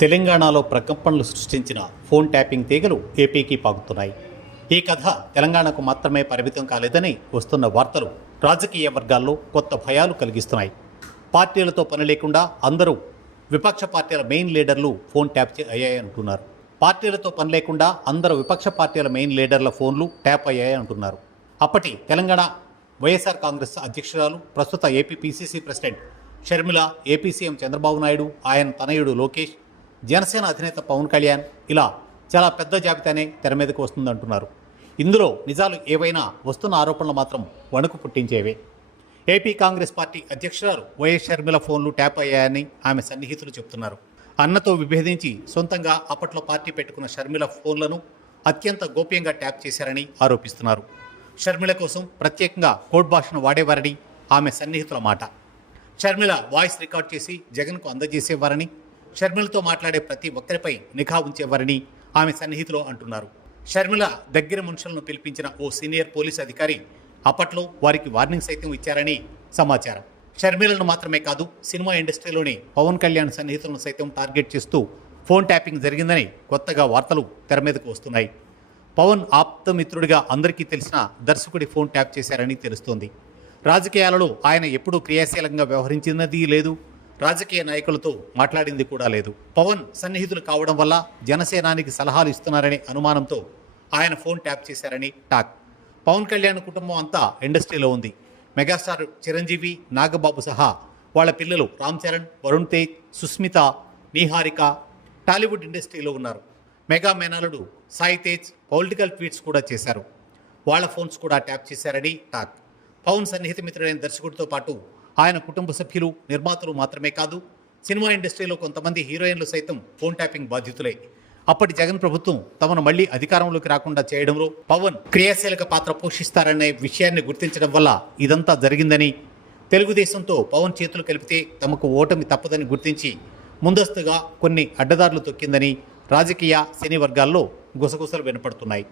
తెలంగాణలో ప్రకంపనలు సృష్టించిన ఫోన్ ట్యాపింగ్ తీగలు ఏపీకి పాకుతున్నాయి. ఈ కథ తెలంగాణకు మాత్రమే పరిమితం కాలేదని వస్తున్న వార్తలు రాజకీయ వర్గాల్లో కొత్త భయాలు కలిగిస్తున్నాయి. పార్టీలతో పని లేకుండా అందరూ విపక్ష పార్టీల మెయిన్ లీడర్లు ఫోన్ ట్యాప్ అయ్యాయంటున్నారు. పార్టీలతో పని లేకుండా అందరూ విపక్ష పార్టీల మెయిన్ లీడర్ల ఫోన్లు ట్యాప్ అయ్యాయంటున్నారు. అప్పటి తెలంగాణ వైఎస్ఆర్ కాంగ్రెస్ అధ్యక్షురాలు ప్రస్తుత AP PCC president Sharmila AP CM Chandrababu Naidu ఆయన తనయుడు లోకేష్ జనసేన అధినేత పవన్ కళ్యాణ్ ఇలా చాలా పెద్ద జాబితానే తెర మీదకు వస్తుందంటున్నారు. ఇందులో నిజాలు ఏవైనా వస్తున్న ఆరోపణలు మాత్రం వణుకు పుట్టించేవే. ఏపీ కాంగ్రెస్ పార్టీ అధ్యక్షురాలు వైఎస్ షర్మిల ఫోన్లు ట్యాప్ అయ్యాయని ఆమె సన్నిహితులు చెబుతున్నారు అన్నతో విభేదించి సొంతంగా అప్పట్లో పార్టీ పెట్టుకున్న షర్మిల ఫోన్లను అత్యంత గోప్యంగా ట్యాప్ చేశారని ఆరోపిస్తున్నారు. షర్మిల కోసం ప్రత్యేకంగా కోడ్ భాషను వాడేవారని ఆమె సన్నిహితుల మాట. షర్మిల వాయిస్ రికార్డ్ చేసి జగన్కు అందజేసేవారని షర్మిలతో మాట్లాడే ప్రతి ఒక్కరిపై నిఘా ఉంచేవారని ఆమె సన్నిహితులు అంటున్నారు. షర్మిల దగ్గర మనుషులను పిలిపించిన ఓ సీనియర్ పోలీస్ అధికారి అప్పట్లో వారికి వార్నింగ్ సైతం ఇచ్చారని సమాచారం. షర్మిలను మాత్రమే కాదు సినిమా ఇండస్ట్రీలోని పవన్ కళ్యాణ్ సన్నిహితులను సైతం టార్గెట్ చేస్తూ ఫోన్ ట్యాపింగ్ జరిగిందని కొత్తగా వార్తలు తెర మీదకు వస్తున్నాయి. పవన్ ఆప్తమిత్రుడిగా అందరికీ తెలిసిన దర్శకుడి ఫోన్ ట్యాప్ చేశారని తెలుస్తోంది. రాజకీయాలలో ఆయన ఎప్పుడూ క్రియాశీలంగా వ్యవహరించినది లేదు. రాజకీయ నాయకులతో మాట్లాడింది కూడా లేదు. పవన్ సన్నిహితులు కావడం వల్ల జనసేనానికి సలహాలు ఇస్తున్నారనే అనుమానంతో ఆయన ఫోన్ ట్యాప్ చేశారని టాక్. పవన్ కళ్యాణ్ కుటుంబం అంతా ఇండస్ట్రీలో ఉంది. మెగాస్టార్ చిరంజీవి నాగబాబు సహా వాళ్ళ పిల్లలు రామ్ చరణ్ వరుణ్ తేజ్ సుస్మిత నీహారిక టాలీవుడ్ ఇండస్ట్రీలో ఉన్నారు. మెగా మేనలుడు సాయి తేజ్ పొలిటికల్ ట్వీట్స్ కూడా చేశారు. వాళ్ళ ఫోన్స్ కూడా ట్యాప్ చేశారని టాక్. పవన్ సన్నిహిత మిత్రుడైన దర్శకుడితో పాటు ఆయన కుటుంబ సభ్యులు నిర్మాతలు మాత్రమే కాదు సినిమా ఇండస్ట్రీలో కొంతమంది హీరోయిన్లు సైతం ఫోన్ ట్యాపింగ్ బాధితులే అప్పటి జగన్ ప్రభుత్వం తమను మళ్ళీ అధికారంలోకి రాకుండా చేయడంలో పవన్ క్రియాశీలక పాత్ర పోషిస్తారనే విషయాన్ని గుర్తించడం వల్ల ఇదంతా జరిగిందని తెలుగుదేశంతో పవన్ చేతులు కలిపితే తమకు ఓటమి తప్పదని గుర్తించి ముందస్తుగా కొన్ని అడ్డదారులు తొక్కిందని రాజకీయ శని వర్గాల్లో గుసగుసలు వినపడుతున్నాయి.